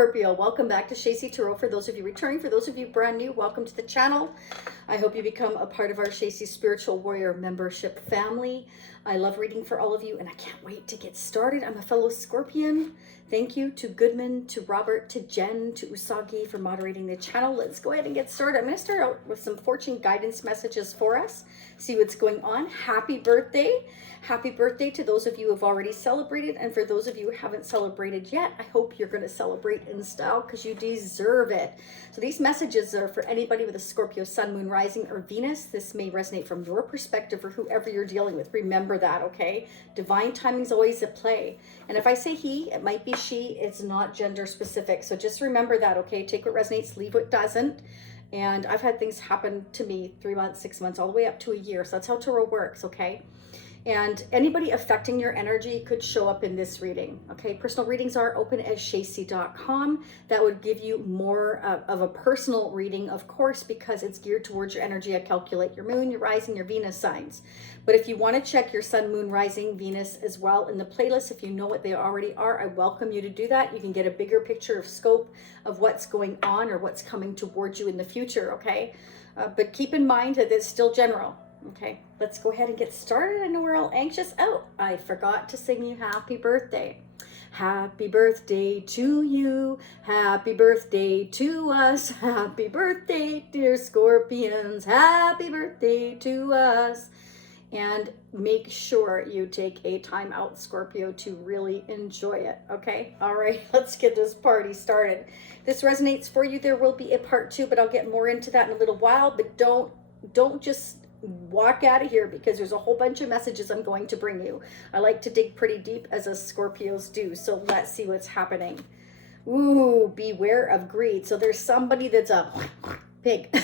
Scorpio, welcome back to Shacy Tarot. For those of you returning, for those of you brand new, welcome to the channel. I hope you become a part of our Shacy Spiritual Warrior membership family. I love reading for all of you and I can't wait to get started. I'm a fellow Scorpion. Thank you to Goodman, to Robert, to Jen, to Usagi for moderating the channel. Let's go ahead and get started. I'm going to start out with some fortune guidance messages for us. See what's going on. Happy birthday. Happy birthday to those of you who have already celebrated. And for those of you who haven't celebrated yet, I hope you're going to celebrate in style because you deserve it. So these messages are for anybody with a Scorpio Sun, Moon, Rising, or Venus. This may resonate from your perspective or whoever you're dealing with. Remember that, okay? Divine timing is always at play. And if I say he, it might be she. It's not gender specific. So just remember that, okay? Take what resonates, leave what doesn't. And I've had things happen to me 3 months, 6 months, all the way up to a year. So that's how tarot works, okay? And anybody affecting your energy could show up in this reading, okay? Personal readings are open at shacy.com. That would give you more of a personal reading, of course, because it's geared towards your energy. I calculate your moon, your rising, your Venus signs. But if you want to check your sun, moon, rising, Venus as well in the playlist, if you know what they already are, I welcome you to do that. You can get a bigger picture of scope of what's going on or what's coming towards you in the future, okay? But keep in mind that it's still general. Okay, let's go ahead and get started. I know we're all anxious. Oh, I forgot to sing you happy birthday. Happy birthday to you. Happy birthday to us. Happy birthday, dear Scorpions. Happy birthday to us. And make sure you take a time out, Scorpio, to really enjoy it. Okay, all right, let's get this party started. This resonates for you. There will be a part 2, but I'll get more into that in a little while. But don't just walk out of here because there's a whole bunch of messages I'm going to bring you. I like to dig pretty deep as us Scorpios do. So let's see what's happening. Ooh, beware of greed. So there's somebody that's a pig.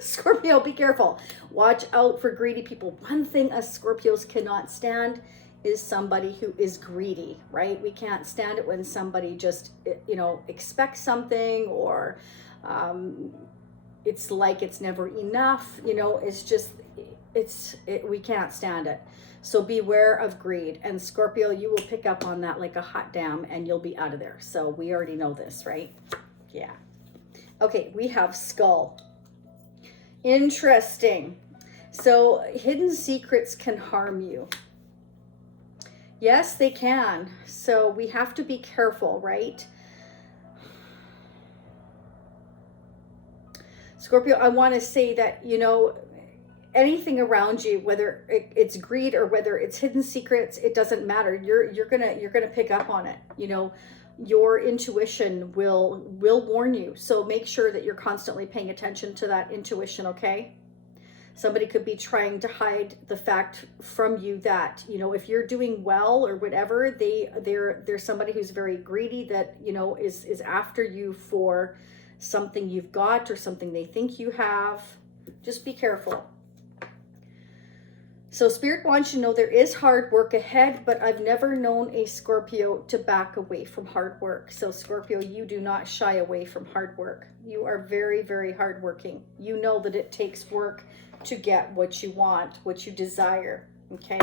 Scorpio, be careful. Watch out for greedy people. One thing us Scorpios cannot stand is somebody who is greedy, right? We can't stand it when somebody just, expects something or it's like it's never enough, it's just, we can't stand it. So beware of greed. And Scorpio, you will pick up on that like a hot damn and you'll be out of there. So we already know this, right? Yeah. Okay, we have skull. Interesting. So hidden secrets can harm you. Yes, they can. So we have to be careful, right? Scorpio, I want to say that, anything around you, whether it's greed or whether it's hidden secrets, it doesn't matter. You're gonna pick up on it. Your intuition will warn you. So make sure that you're constantly paying attention to that intuition, okay? Somebody could be trying to hide the fact from you that, if you're doing well or whatever, there's somebody who's very greedy that, is after you for something you've got or something they think you have. Just be careful. So Spirit wants you to know there is hard work ahead, but I've never known a Scorpio to back away from hard work. So Scorpio, you do not shy away from hard work. You are very, very hardworking. You know that it takes work to get what you want, what you desire. Okay.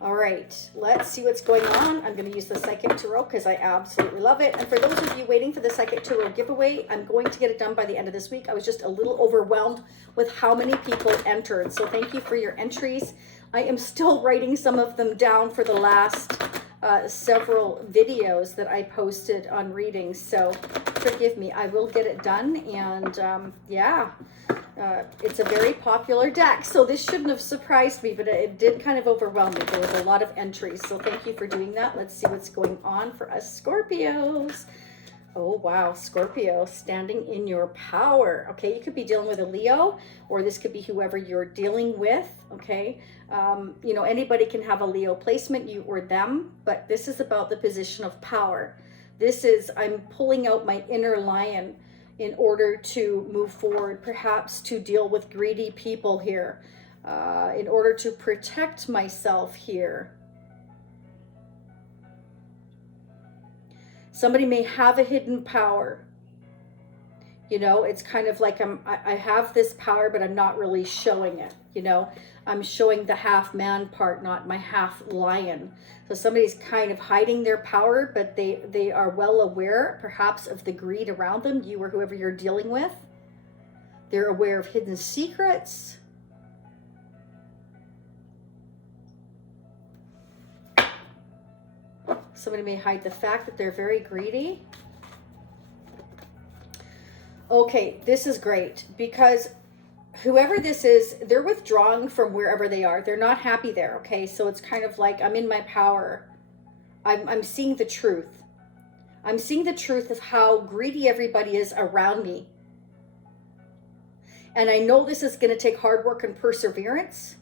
All right, let's see what's going on. I'm going to use the Psychic Tarot because I absolutely love it. And for those of you waiting for the Psychic Tarot giveaway, I'm going to get it done by the end of this week. I was just a little overwhelmed with how many people entered. So thank you for your entries. I am still writing some of them down for the last several videos that I posted on readings. So forgive me, I will get it done. And yeah. It's a very popular deck, so this shouldn't have surprised me, but it did kind of overwhelm me. There was a lot of entries, so thank you for doing that. Let's see what's going on for us Scorpios. Oh, wow, Scorpio, standing in your power. Okay, you could be dealing with a Leo, or this could be whoever you're dealing with, okay? Anybody can have a Leo placement, you or them, but this is about the position of power. This is, I'm pulling out my inner lion in order to move forward, perhaps to deal with greedy people here, in order to protect myself here. Somebody may have a hidden power. You know, it's kind of like I have this power, but I'm not really showing it. You know, I'm showing the half man part, not my half lion. So somebody's kind of hiding their power, but they are well aware perhaps of the greed around them, you or whoever you're dealing with. They're aware of hidden secrets. Somebody may hide the fact that they're very greedy. Okay, this is great because whoever this is, they're withdrawing from wherever they are. They're not happy there, okay? So it's kind of like, I'm in my power. I'm seeing the truth. I'm seeing the truth of how greedy everybody is around me. And I know this is going to take hard work and perseverance,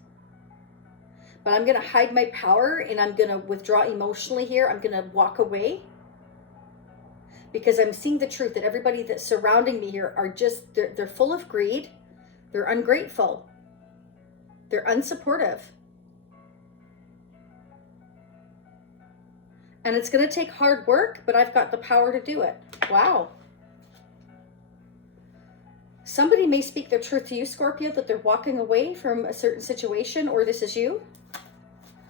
but I'm going to hide my power and I'm going to withdraw emotionally here. I'm going to walk away because I'm seeing the truth that everybody that's surrounding me here are just, they're full of greed. They're ungrateful. They're unsupportive. And it's going to take hard work, but I've got the power to do it. Wow. Somebody may speak their truth to you, Scorpio, that they're walking away from a certain situation, or this is you.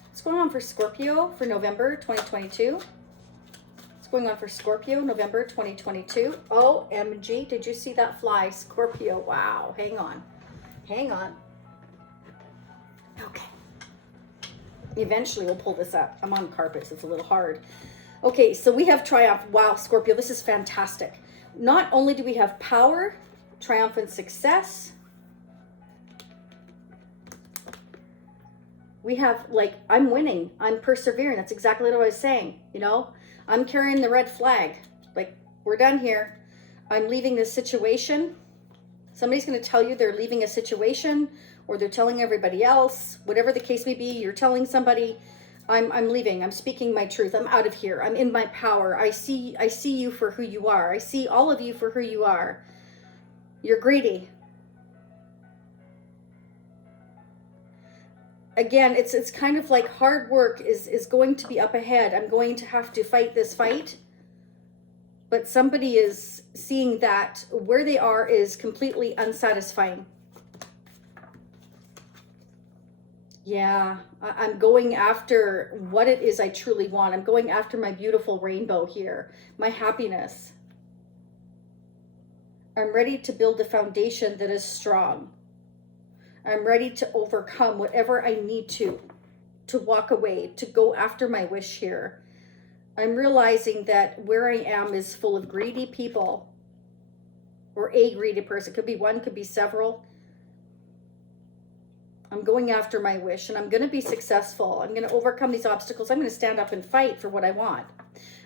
What's going on for Scorpio for November 2022? What's going on for Scorpio, November 2022? OMG, did you see that fly? Scorpio, wow. Hang on. Hang on. Okay. Eventually we'll pull this up. I'm on carpet, so it's a little hard. Okay, so we have triumph. Wow, Scorpio, this is fantastic. Not only do we have power, triumphant success, we have like, I'm winning, I'm persevering. That's exactly what I was saying. You know, I'm carrying the red flag. Like, we're done here. I'm leaving this situation. Somebody's going to tell you they're leaving a situation, or they're telling everybody else, whatever the case may be. You're telling somebody, I'm leaving. I'm speaking my truth. I'm out of here. I'm in my power. I see you for who you are. I see all of you for who you are. You're greedy. Again, it's kind of like hard work is going to be up ahead. I'm going to have to fight this fight. But somebody is seeing that where they are is completely unsatisfying. Yeah, I'm going after what it is I truly want. I'm going after my beautiful rainbow here, my happiness. I'm ready to build a foundation that is strong. I'm ready to overcome whatever I need to walk away, to go after my wish here. I'm realizing that where I am is full of greedy people, or a greedy person. Could be one, could be several. I'm going after my wish and I'm going to be successful. I'm going to overcome these obstacles. I'm going to stand up and fight for what I want.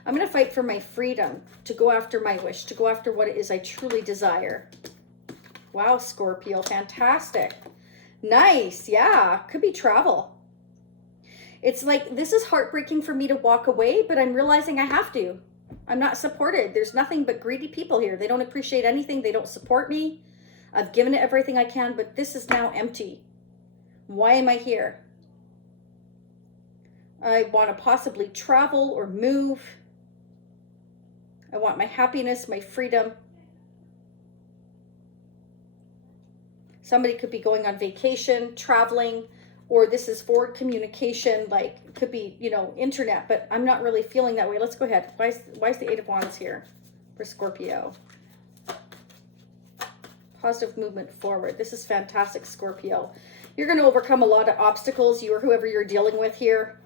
I'm going to fight for my freedom, to go after my wish, to go after what it is I truly desire. Wow, Scorpio, fantastic. Nice, yeah, could be travel. It's like, this is heartbreaking for me to walk away, but I'm realizing I have to. I'm not supported. There's nothing but greedy people here. They don't appreciate anything. They don't support me. I've given it everything I can, but this is now empty. Why am I here? I want to possibly travel or move. I want my happiness, my freedom. Somebody could be going on vacation, traveling, or this is forward communication, like it could be, you know, internet, but I'm not really feeling that way. Let's go ahead. Why is the Eight of Wands here for Scorpio? Positive movement forward. This is fantastic, Scorpio. You're going to overcome a lot of obstacles, you or whoever you're dealing with here.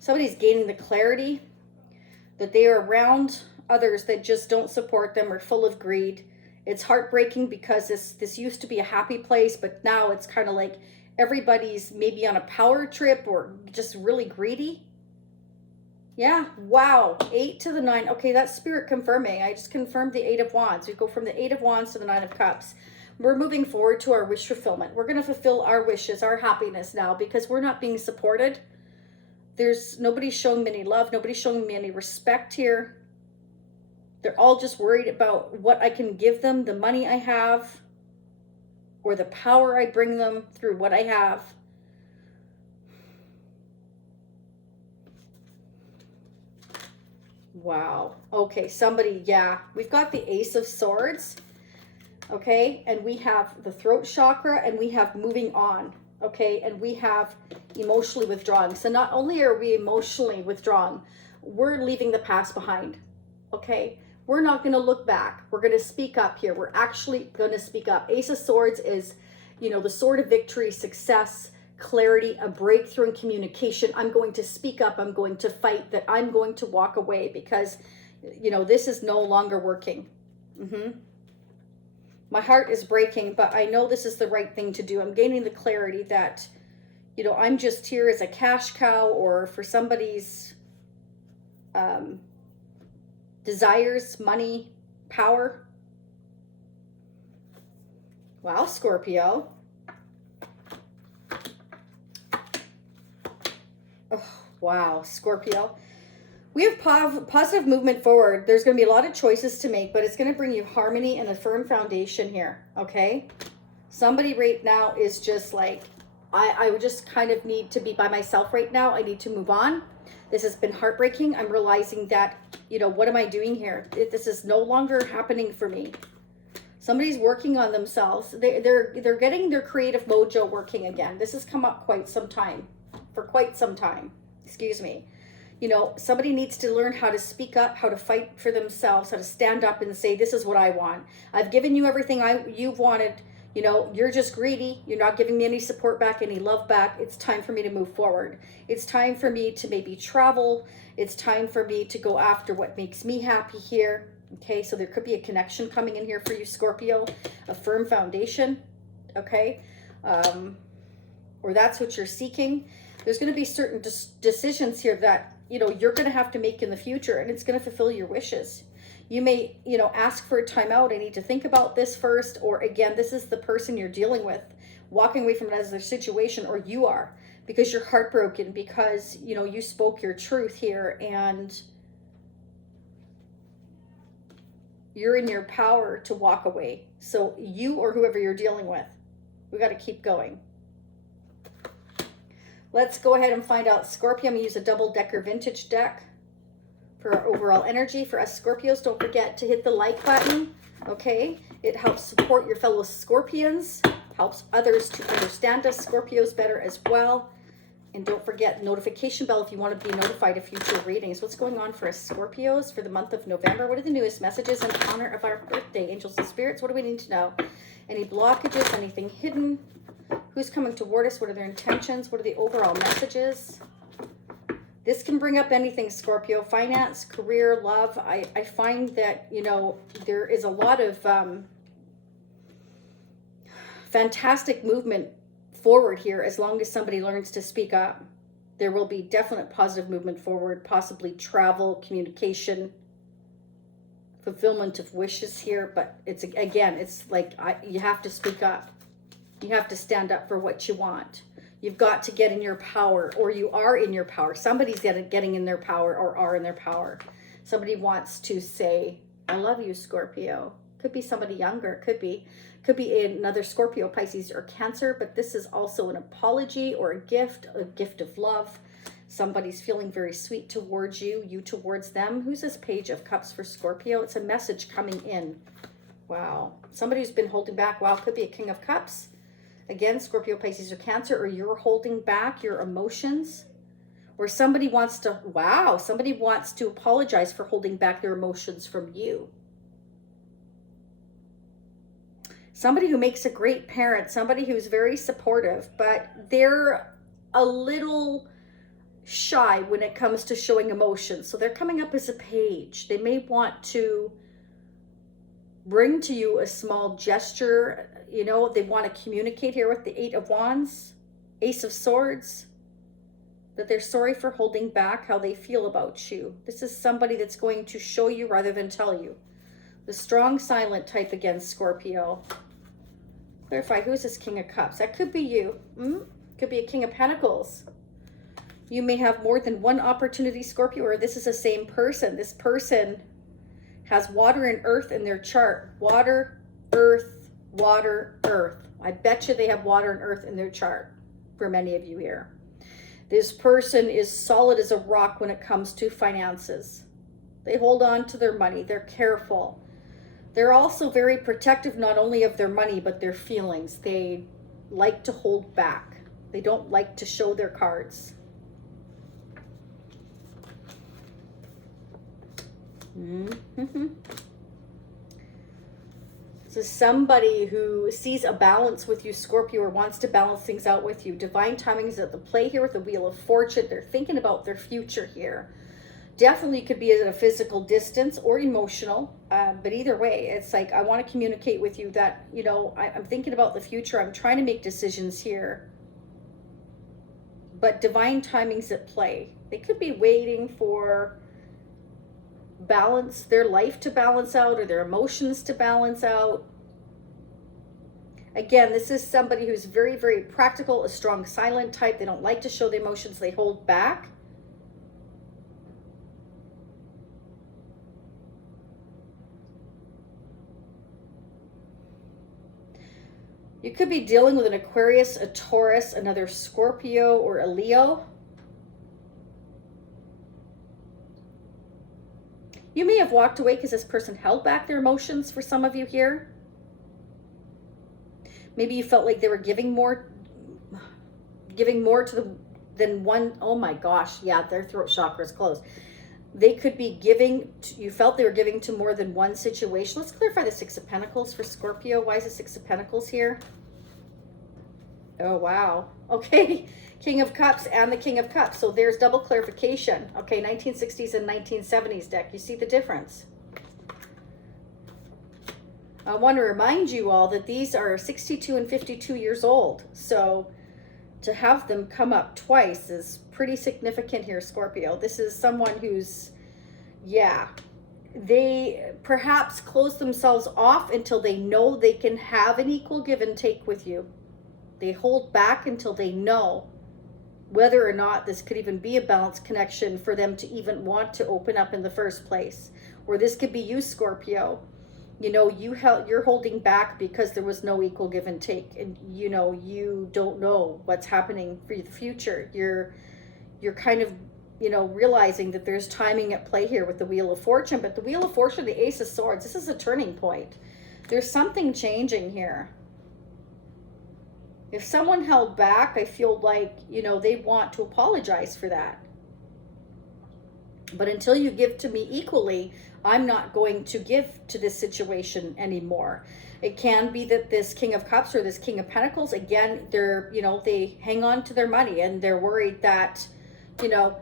Somebody's gaining the clarity that they are around others that just don't support them or full of greed. It's heartbreaking because this used to be a happy place, but now it's kind of like everybody's maybe on a power trip or just really greedy. Yeah, wow, 8 to the 9. Okay, that's spirit confirming. I just confirmed the 8 of Wands. We go from the 8 of Wands to the 9 of Cups. We're moving forward to our wish fulfillment. We're going to fulfill our wishes, our happiness now, because we're not being supported. There's nobody's showing me any love. Nobody's showing me any respect here. They're all just worried about what I can give them, the money I have, or the power I bring them through what I have. Wow. Okay, somebody, yeah. We've got the Ace of Swords. okay? And we have the throat chakra, and we have moving on, okay? And we have emotionally withdrawing. So not only are we emotionally withdrawing, we're leaving the past behind, okay? We're not going to look back. We're going to speak up here. We're actually going to speak up. Ace of Swords is, you know, the sword of victory, success, clarity, a breakthrough in communication. I'm going to speak up. I'm going to fight, that I'm going to walk away because, you know, this is no longer working. My heart is breaking, but I know this is the right thing to do. I'm gaining the clarity that, you know, I'm just here as a cash cow or for somebody's desires, money, power. Wow, Scorpio. Oh, wow, Scorpio. We have positive movement forward. There's going to be a lot of choices to make, but it's going to bring you harmony and a firm foundation here, okay? Somebody right now is just like, I would just kind of need to be by myself right now. I need to move on. This has been heartbreaking. I'm realizing that, you know, what am I doing here? This is no longer happening for me. Somebody's working on themselves. They're getting their creative mojo working again. This has come up quite some time, for quite some time. Excuse me. You know, somebody needs to learn how to speak up, how to fight for themselves, how to stand up and say, this is what I want. I've given you everything you've wanted. You know, you're just greedy. You're not giving me any support back, any love back. It's time for me to move forward. It's time for me to maybe travel. It's time for me to go after what makes me happy here. Okay, so there could be a connection coming in here for you, Scorpio, a firm foundation. Okay, or that's what you're seeking. There's going to be certain decisions here that, you know, you're going to have to make in the future, and it's going to fulfill your wishes. You may, you know, ask for a timeout. I need to think about this first. Or again, this is the person you're dealing with, walking away from it as their situation, or you are, because you're heartbroken, because, you know, you spoke your truth here and you're in your power to walk away. So you or whoever you're dealing with, we got to keep going. Let's go ahead and find out, Scorpio. I'm going to use a double-decker vintage deck for our overall energy. For us Scorpios, don't forget to hit the like button, okay? It helps support your fellow Scorpions, helps others to understand us Scorpios better as well. And don't forget notification bell if you want to be notified of future readings. What's going on for us Scorpios for the month of November? What are the newest messages in honor of our birthday? Angels and spirits, what do we need to know? Any blockages, anything hidden? Who's coming toward us? What are their intentions? What are the overall messages? This can bring up anything, Scorpio. Finance, career, love. I find that, you know, there is a lot of fantastic movement forward here as long as somebody learns to speak up. There will be definite positive movement forward, possibly travel, communication, fulfillment of wishes here. But it's, again, it's like you have to speak up. You have to stand up for what you want. You've got to get in your power, or you are in your power. Somebody's getting in their power or are in their power. Somebody wants to say, I love you, Scorpio. Could be somebody younger. Could be another Scorpio, Pisces, or Cancer. But this is also an apology or a gift of love. Somebody's feeling very sweet towards you, you towards them. Who's this Page of Cups for Scorpio? It's a message coming in. Wow. Somebody who's been holding back. Wow, could be a King of Cups. Again, Scorpio, Pisces, or Cancer, or you're holding back your emotions, or somebody wants to, wow, somebody wants to apologize for holding back their emotions from you. Somebody who makes a great parent, somebody who's very supportive, but they're a little shy when it comes to showing emotions. So they're coming up as a page. They may want to bring to you a small gesture. You know, they want to communicate here with the Eight of Wands, Ace of Swords, that they're sorry for holding back how they feel about you. This is somebody that's going to show you rather than tell you. The strong silent type again, Scorpio. Clarify, who's this King of Cups? That could be you. Could be a King of Pentacles. You may have more than one opportunity, Scorpio, or this is the same person. This person has water and earth in their chart. Water, earth, water, earth. I bet you they have water and earth in their chart for many of you here. This person is solid as a rock when it comes to finances. They hold on to their money. They're careful. They're also very protective, not only of their money, but their feelings. They like to hold back. They don't like to show their cards. This is somebody who sees a balance with you, Scorpio, or wants to balance things out with you. Divine timing is at the play here with the Wheel of Fortune. They're thinking about their future here. Definitely could be at a physical distance or emotional, but either way, it's like, I want to communicate with you that, you know, I'm thinking about the future. I'm trying to make decisions here. But divine timing's at play. They could be waiting for their life to balance out, or their emotions to balance out. Again, this is somebody who's very, very practical, a strong silent type. They don't like to show the emotions. They hold back. You could be dealing with an Aquarius, a Taurus, another Scorpio, or a Leo. You may have walked away because this person held back their emotions for some of you here. Maybe you felt like they were giving more than one. Oh my gosh, yeah, their throat chakra is closed. They could be giving, you felt they were giving to more than one situation. Let's clarify the Six of Pentacles for Scorpio. Why is the Six of Pentacles here? Oh, wow. Okay. King of Cups and the King of Cups. So there's double clarification. Okay, 1960s and 1970s deck. You see the difference? I want to remind you all that these are 62 and 52 years old. So to have them come up twice is pretty significant here, Scorpio. This is someone who's, yeah, they perhaps close themselves off until they know they can have an equal give and take with you. They hold back until they know whether or not this could even be a balanced connection for them to even want to open up in the first place. Or this could be you, Scorpio. You know, you're holding back because there was no equal give and take. And, you know, you don't know what's happening for the future. You're kind of, you know, realizing that there's timing at play here with the Wheel of Fortune. But the Wheel of Fortune, the Ace of Swords, this is a turning point. There's something changing here. If someone held back, I feel like, you know, they want to apologize for that. But until you give to me equally, I'm not going to give to this situation anymore. It can be that this King of Cups or this King of Pentacles, again, they're, you know, they hang on to their money and they're worried that, you know,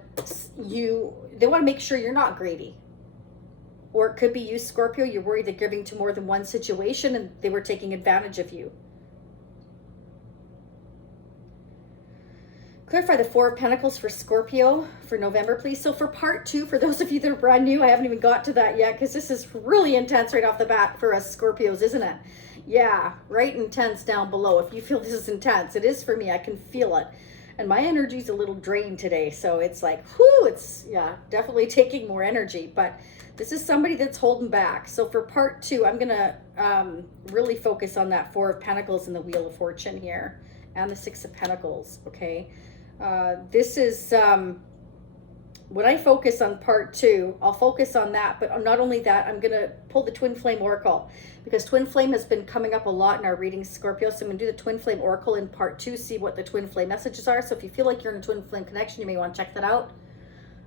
they want to make sure you're not greedy. Or it could be you, Scorpio, you're worried they're giving to more than one situation and they were taking advantage of you. Clarify the Four of Pentacles for Scorpio for November, please. So for part 2, for those of you that are brand new, I haven't even got to that yet because this is really intense right off the bat for us Scorpios, isn't it? Yeah, write intense down below if you feel this is intense. It is for me. I can feel it. And my energy's a little drained today. So it's like, whoo, it's, yeah, definitely taking more energy. But this is somebody that's holding back. So for part 2, I'm going to really focus on that Four of Pentacles and the Wheel of Fortune here. And the Six of Pentacles, okay? This is, when I focus on part 2, I'll focus on that, but not only that, I'm going to pull the Twin Flame Oracle, because Twin Flame has been coming up a lot in our readings, Scorpio, so I'm going to do the Twin Flame Oracle in part 2, see what the Twin Flame messages are. So if you feel like you're in a Twin Flame connection, you may want to check that out.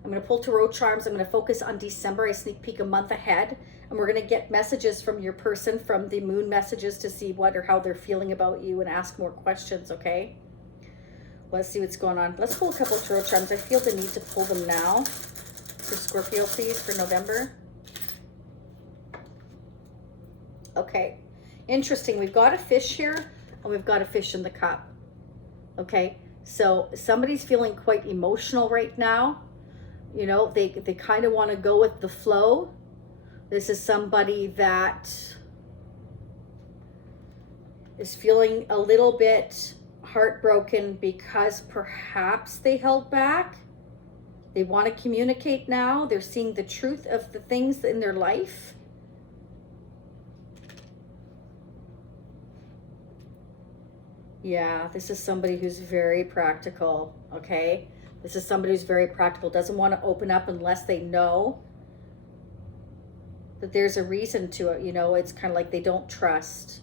I'm going to pull Tarot Charms. I'm going to focus on December. I sneak peek a month ahead, and we're going to get messages from your person, from the moon messages, to see what or how they're feeling about you and ask more questions, okay? Let's see what's going on. Let's pull a couple of Tarot Charms. I feel the need to pull them now for Scorpio, please, for November. Okay, interesting. We've got a fish here, and we've got a fish in the cup. Okay, so somebody's feeling quite emotional right now. You know, they kind of want to go with the flow. This is somebody that is feeling a little bit heartbroken because perhaps they held back. They want to communicate now. They're seeing the truth of the things in their life. Yeah, this is somebody who's very practical, okay? This is somebody who's very practical, doesn't want to open up unless they know that there's a reason to it. You know, it's kind of like they don't trust.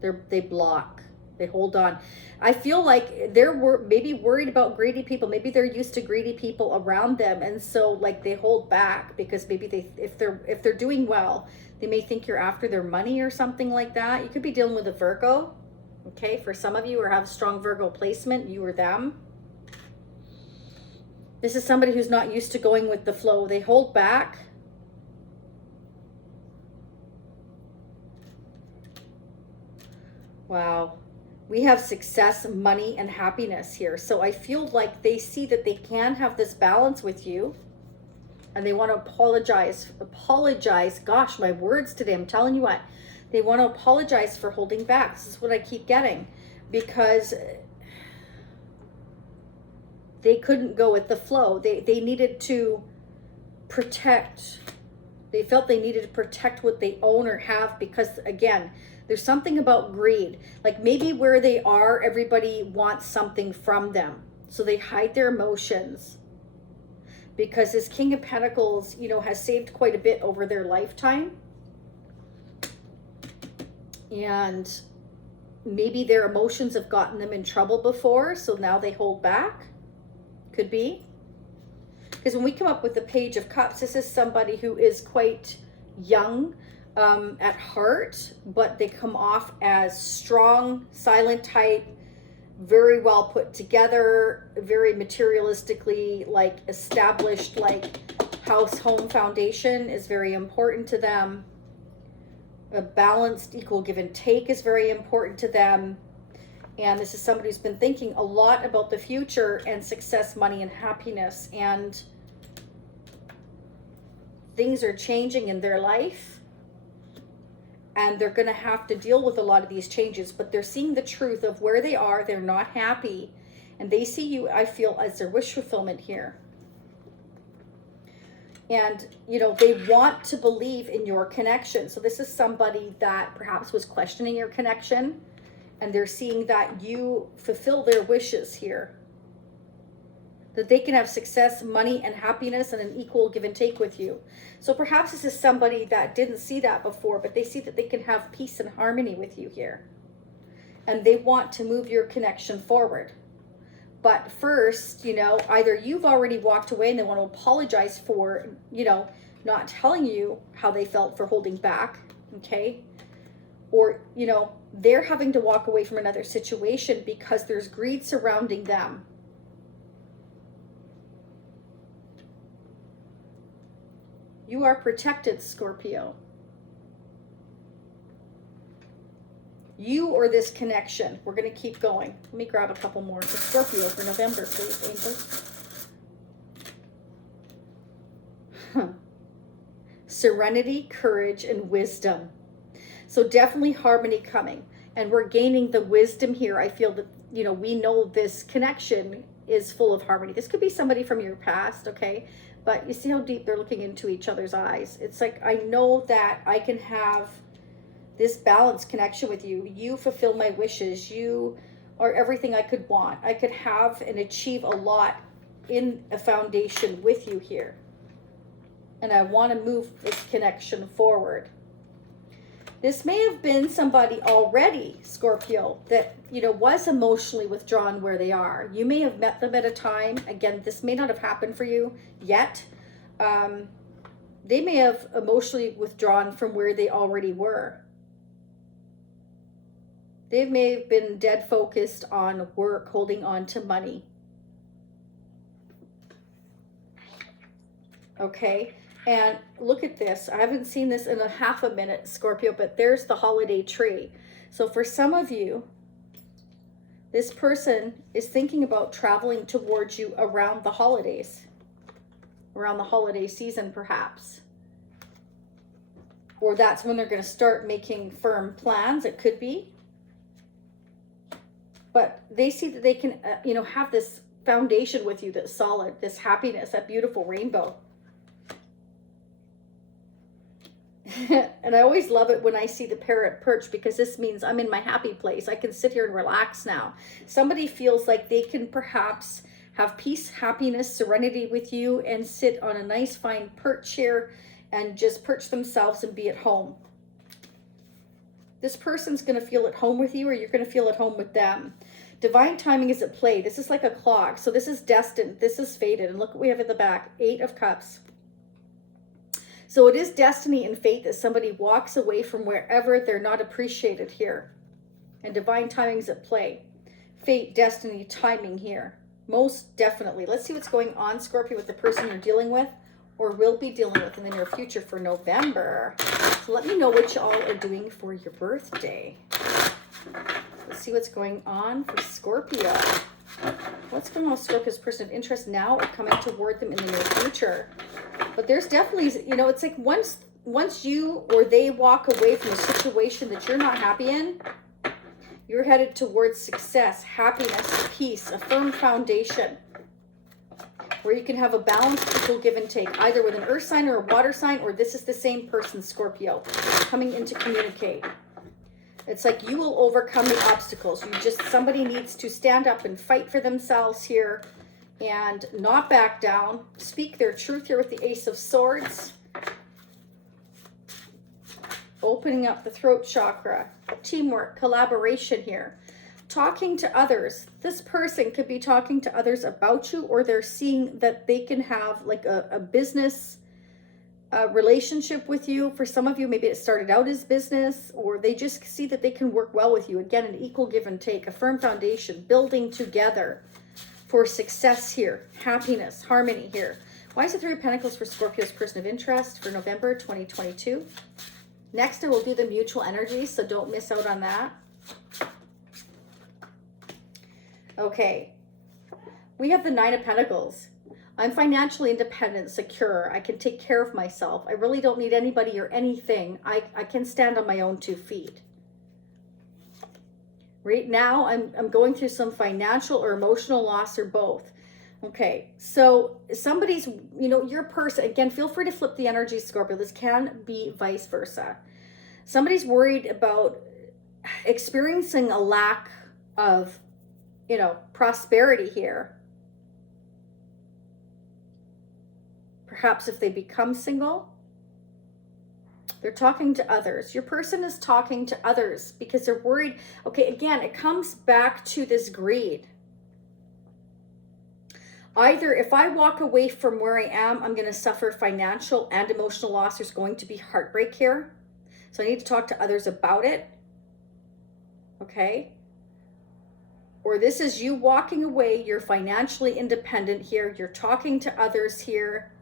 They block. They hold on. I feel like they're maybe worried about greedy people. Maybe they're used to greedy people around them, and so like they hold back because maybe if they're doing well, they may think you're after their money or something like that. You could be dealing with a Virgo, okay? For some of you, or have a strong Virgo placement, you or them. This is somebody who's not used to going with the flow. They hold back. Wow. We have success, money, and happiness here. So I feel like they see that they can have this balance with you, and they want to apologize. Gosh, my words today, I'm telling you what. They want to apologize for holding back. This is what I keep getting, because they couldn't go with the flow. They needed to protect. They felt they needed to protect what they own or have, because again, there's something about greed. Like maybe where they are, everybody wants something from them. So they hide their emotions, because this King of Pentacles, you know, has saved quite a bit over their lifetime. And maybe their emotions have gotten them in trouble before, so now they hold back. Could be. Because when we come up with the Page of Cups, this is somebody who is quite young at heart, but they come off as strong, silent type, very well put together, very materialistically like established, like house, home foundation is very important to them. A balanced, equal give and take is very important to them. And this is somebody who's been thinking a lot about the future and success, money, and happiness. And things are changing in their life, and they're going to have to deal with a lot of these changes, but they're seeing the truth of where they are. They're not happy, and they see you, I feel, as their wish fulfillment here. And, you know, they want to believe in your connection. So this is somebody that perhaps was questioning your connection, and they're seeing that you fulfill their wishes here. That they can have success, money, and happiness, and an equal give and take with you. So perhaps this is somebody that didn't see that before, but they see that they can have peace and harmony with you here. And they want to move your connection forward. But first, you know, either you've already walked away and they want to apologize for, you know, not telling you how they felt for holding back, okay? Or, you know, they're having to walk away from another situation because there's greed surrounding them. You are protected, Scorpio. You or this connection. We're going to keep going. Let me grab a couple more for Scorpio for November, please, angels. Serenity, courage, and wisdom. So definitely harmony coming. And we're gaining the wisdom here. I feel that, you know, we know this connection is full of harmony. This could be somebody from your past, okay? But you see how deep they're looking into each other's eyes. It's like, I know that I can have this balanced connection with you. You fulfill my wishes. You are everything I could want. I could have and achieve a lot in a foundation with you here. And I want to move this connection forward. This may have been somebody already, Scorpio, that, you know, was emotionally withdrawn where they are. You may have met them at a time. Again, this may not have happened for you yet. They may have emotionally withdrawn from where they already were. They may have been dead focused on work, holding on to money. Okay. And look at this. I haven't seen this in a half a minute, Scorpio, but there's the holiday tree. So for some of you, this person is thinking about traveling towards you around the holidays, around the holiday season, perhaps. Or that's when they're going to start making firm plans. It could be. But they see that they can, you know, have this foundation with you that's solid, this happiness, that beautiful rainbow. And I always love it when I see the parrot perch, because this means I'm in my happy place. I can sit here and relax now. Somebody feels like they can perhaps have peace, happiness, serenity with you and sit on a nice fine perch here and just perch themselves and be at home. This person's going to feel at home with you, or you're going to feel at home with them. Divine timing is at play. This is like a clock. So this is destined. This is fated. And look what we have at the back. 8 of Cups. So it is destiny and fate that somebody walks away from wherever they're not appreciated here. And divine timing is at play. Fate, destiny, timing here. Most definitely. Let's see what's going on, Scorpio, with the person you're dealing with or will be dealing with in the near future for November. So let me know what y'all are doing for your birthday. Let's see what's going on for Scorpio. What's going on with Scorpio's person of interest now or coming toward them in the near future? But there's definitely, you know, it's like once you or they walk away from a situation that you're not happy in, you're headed towards success, happiness, peace, a firm foundation where you can have a balanced, equal give and take, either with an earth sign or a water sign, or this is the same person, Scorpio, coming in to communicate. It's like you will overcome the obstacles. Somebody needs to stand up and fight for themselves here and not back down. Speak their truth here with the Ace of Swords. Opening up the throat chakra. Teamwork, collaboration here. Talking to others. This person could be talking to others about you, or they're seeing that they can have like a business relationship with you. For some of you, maybe it started out as business, or they just see that they can work well with you. Again, an equal give and take, a firm foundation, building together for success here, happiness, harmony here. Why is the 3 of Pentacles for Scorpio's person of interest for November 2022? Next, I will do the mutual energies, so don't miss out on that. Okay, we have the 9 of Pentacles. I'm financially independent, secure. I can take care of myself. I really don't need anybody or anything. I can stand on my own 2 feet. Right now, I'm going through some financial or emotional loss or both. Okay, so somebody's, you know, your person, again, feel free to flip the energy, Scorpio. This can be vice versa. Somebody's worried about experiencing a lack of, you know, prosperity here. Perhaps if they become single, they're talking to others. Your person is talking to others because they're worried. Okay, again, it comes back to this greed. Either if I walk away from where I am, I'm going to suffer financial and emotional loss. There's going to be heartbreak here. So I need to talk to others about it. Okay. Or this is you walking away. You're financially independent here. You're talking to others here,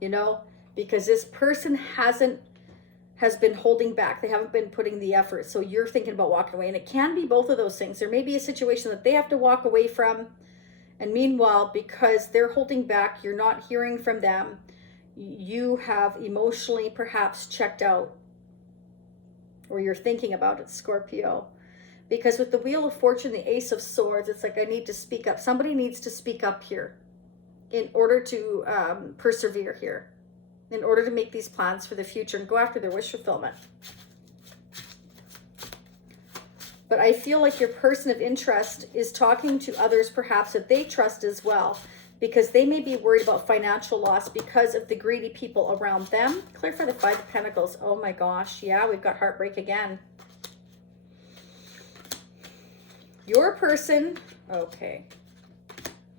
you know, because this person has been holding back. They haven't been putting the effort. So you're thinking about walking away. And it can be both of those things. There may be a situation that they have to walk away from. And meanwhile, because they're holding back, you're not hearing from them. You have emotionally perhaps checked out. Or you're thinking about it, Scorpio. Because with the Wheel of Fortune, the Ace of Swords, it's like I need to speak up. Somebody needs to speak up here in order to persevere here. In order to make these plans for the future and go after their wish fulfillment. But I feel like your person of interest is talking to others perhaps that they trust as well, because they may be worried about financial loss because of the greedy people around them. Clear for the 5 of Pentacles. Oh my gosh. Yeah, we've got heartbreak again. Your person, okay.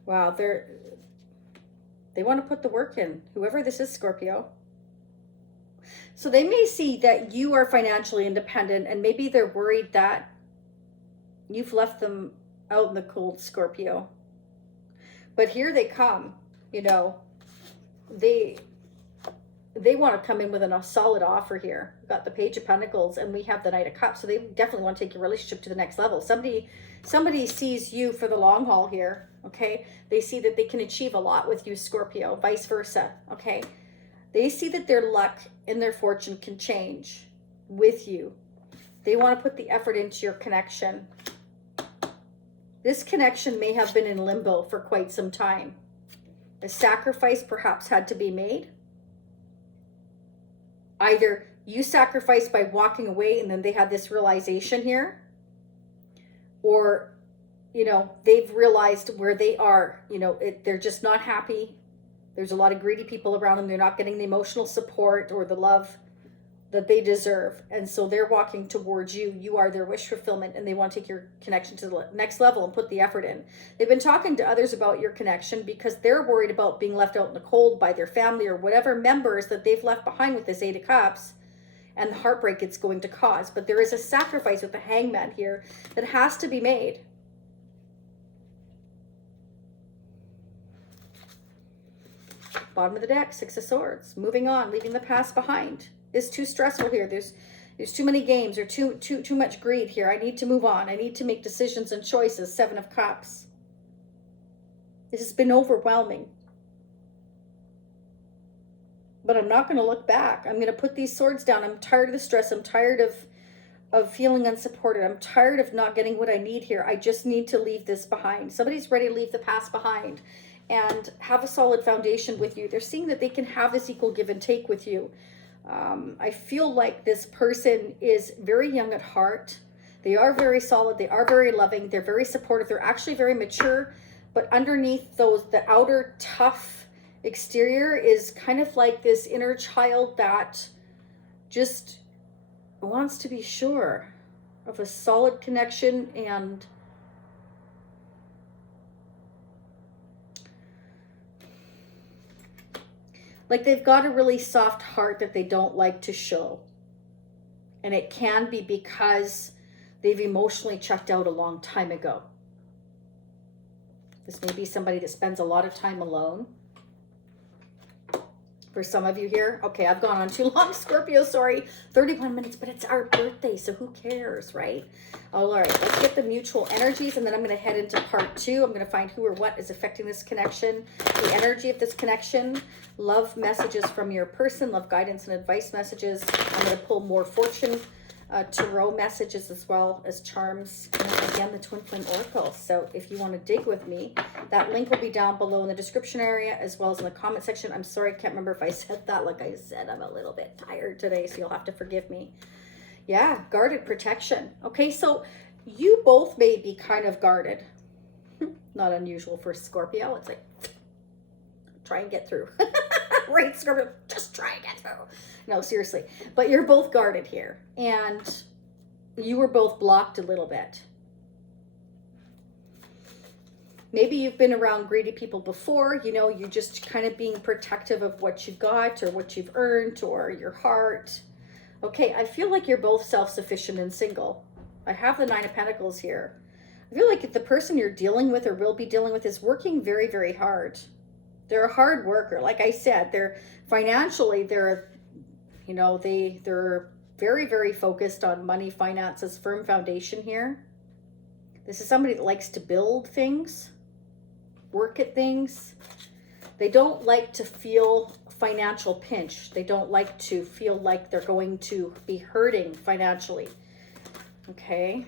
Wow, they want to put the work in. Whoever this is, Scorpio. So they may see that you are financially independent, and maybe they're worried that you've left them out in the cold, Scorpio. But here they come, you know, they want to come in with a solid offer here. We've got the Page of Pentacles and we have the Knight of Cups. So they definitely want to take your relationship to the next level. Somebody sees you for the long haul here, okay? They see that they can achieve a lot with you, Scorpio, vice versa, okay? They see that their luck and their fortune can change with you. They want to put the effort into your connection. This connection may have been in limbo for quite some time. A sacrifice perhaps had to be made. Either you sacrificed by walking away and then they had this realization here. Or, you know, they've realized where they are, you know, they're just not happy. There's a lot of greedy people around them. They're not getting the emotional support or the love that they deserve. And so they're walking towards you. You are their wish fulfillment, and they want to take your connection to the next level and put the effort in. They've been talking to others about your connection because they're worried about being left out in the cold by their family or whatever members that they've left behind with this Eight of Cups and the heartbreak it's going to cause. But there is a sacrifice with the Hangman here that has to be made. Bottom of the deck, Six of Swords. Moving on, leaving the past behind. It's too stressful here. There's too many games or too much greed here. I need to move on. I need to make decisions and choices. Seven of Cups. This has been overwhelming. But I'm not going to look back. I'm going to put these swords down. I'm tired of the stress. I'm tired of feeling unsupported. I'm tired of not getting what I need here. I just need to leave this behind. Somebody's ready to leave the past behind and have a solid foundation with you. They're seeing that they can have this equal give and take with you. I feel like this person is very young at heart. They are very solid. They are very loving. They're very supportive. They're actually very mature. But underneath the outer tough exterior is kind of like this inner child that just wants to be sure of a solid connection and like they've got a really soft heart that they don't like to show. And it can be because they've emotionally checked out a long time ago. This may be somebody that spends a lot of time alone. For some of you here, okay, I've gone on too long, Scorpio, sorry. 31 minutes, but it's our birthday, so who cares, right? All right, let's get the mutual energies, and then I'm going to head into part 2. I'm going to find who or what is affecting this connection, the energy of this connection, love messages from your person, love guidance and advice messages. I'm going to pull more fortune tarot messages as well as charms, and again the twin flame oracle. So if you want to dig with me, that link will be down below in the description area as well as in the comment section. I'm sorry, I can't remember if I said that. Like I said, I'm a little bit tired today, so you'll have to forgive me. Yeah, guarded protection. Okay, so you both may be kind of guarded. Not unusual for Scorpio. It's like, try and get through. Right, Scorpio, just try and get through. No, seriously. But you're both guarded here. And you were both blocked a little bit. Maybe you've been around greedy people before. You know, you're just kind of being protective of what you got or what you've earned or your heart. Okay, I feel like you're both self-sufficient and single. I have the Nine of Pentacles here. I feel like if the person you're dealing with or will be dealing with is working very, very hard. They're a hard worker. Like I said, they're financially, they're very, very focused on money, finances, firm foundation here. This is somebody that likes to build things, work at things. They don't like to feel financial pinch. They don't like to feel like they're going to be hurting financially. Okay.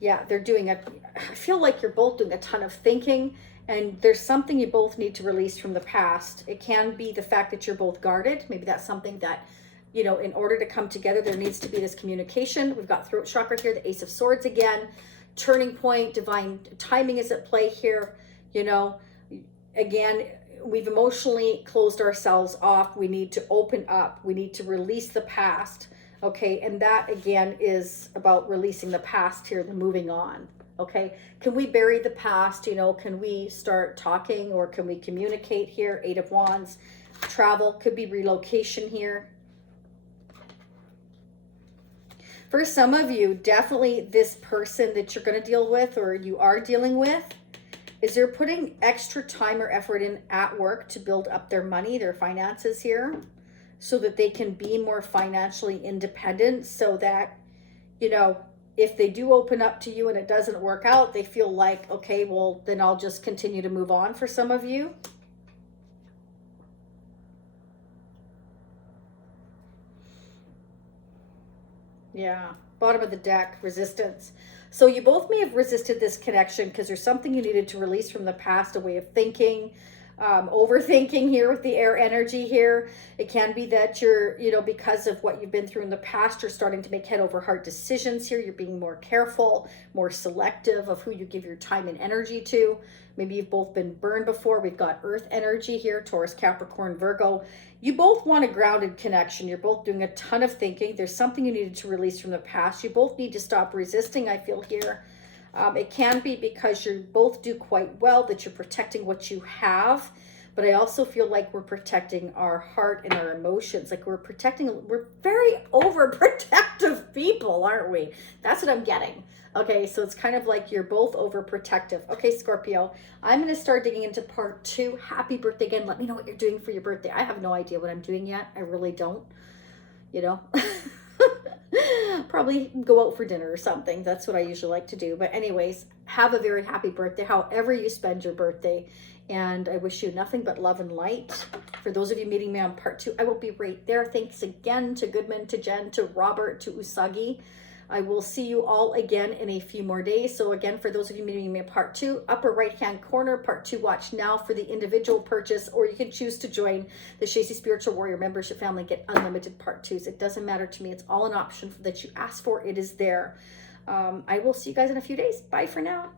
Yeah, I feel like you're both doing a ton of thinking. And there's something you both need to release from the past. It can be the fact that you're both guarded. Maybe that's something that, you know, in order to come together, there needs to be this communication. We've got throat chakra here, the Ace of Swords again. Turning point, divine timing is at play here. You know, again, we've emotionally closed ourselves off. We need to open up. We need to release the past. Okay, and that again is about releasing the past here, the moving on. Okay, can we bury the past? You know, can we start talking or can we communicate here? Eight of Wands, travel, could be relocation here. For some of you, definitely this person that you're going to deal with or you are dealing with is they're putting extra time or effort in at work to build up their money, their finances here, so that they can be more financially independent, so that, you know, if they do open up to you and it doesn't work out, they feel like, okay, well, then I'll just continue to move on for some of you. Yeah, bottom of the deck, resistance. So you both may have resisted this connection because there's something you needed to release from the past, a way of thinking, overthinking here with the air energy here. It can be that you're, you know, because of what you've been through in the past, you're starting to make head over heart decisions here. You're being more careful, more selective of who you give your time and energy to. Maybe you've both been burned before. We've got earth energy here, Taurus, Capricorn, Virgo. You both want a grounded connection. You're both doing a ton of thinking. There's something you needed to release from the past. You both need to stop resisting, I feel here. It can be because you both do quite well, that you're protecting what you have. But I also feel like we're protecting our heart and our emotions. Like we're very overprotective people, aren't we? That's what I'm getting. Okay, so it's kind of like you're both overprotective. Okay, Scorpio, I'm going to start digging into part 2. Happy birthday again. Let me know what you're doing for your birthday. I have no idea what I'm doing yet. I really don't, you know. Probably go out for dinner or something. That's what I usually like to do. But anyways, have a very happy birthday, however you spend your birthday. And I wish you nothing but love and light. For those of you meeting me on part 2, I will be right there. Thanks again to Goodman, to Jen, to Robert, to Usagi. I will see you all again in a few more days. So again, for those of you meeting me in part 2, upper right-hand corner, part 2, watch now for the individual purchase, or you can choose to join the Shacy Spiritual Warrior membership family and get unlimited part 2s. It doesn't matter to me. It's all an option that you ask for. It is there. I will see you guys in a few days. Bye for now.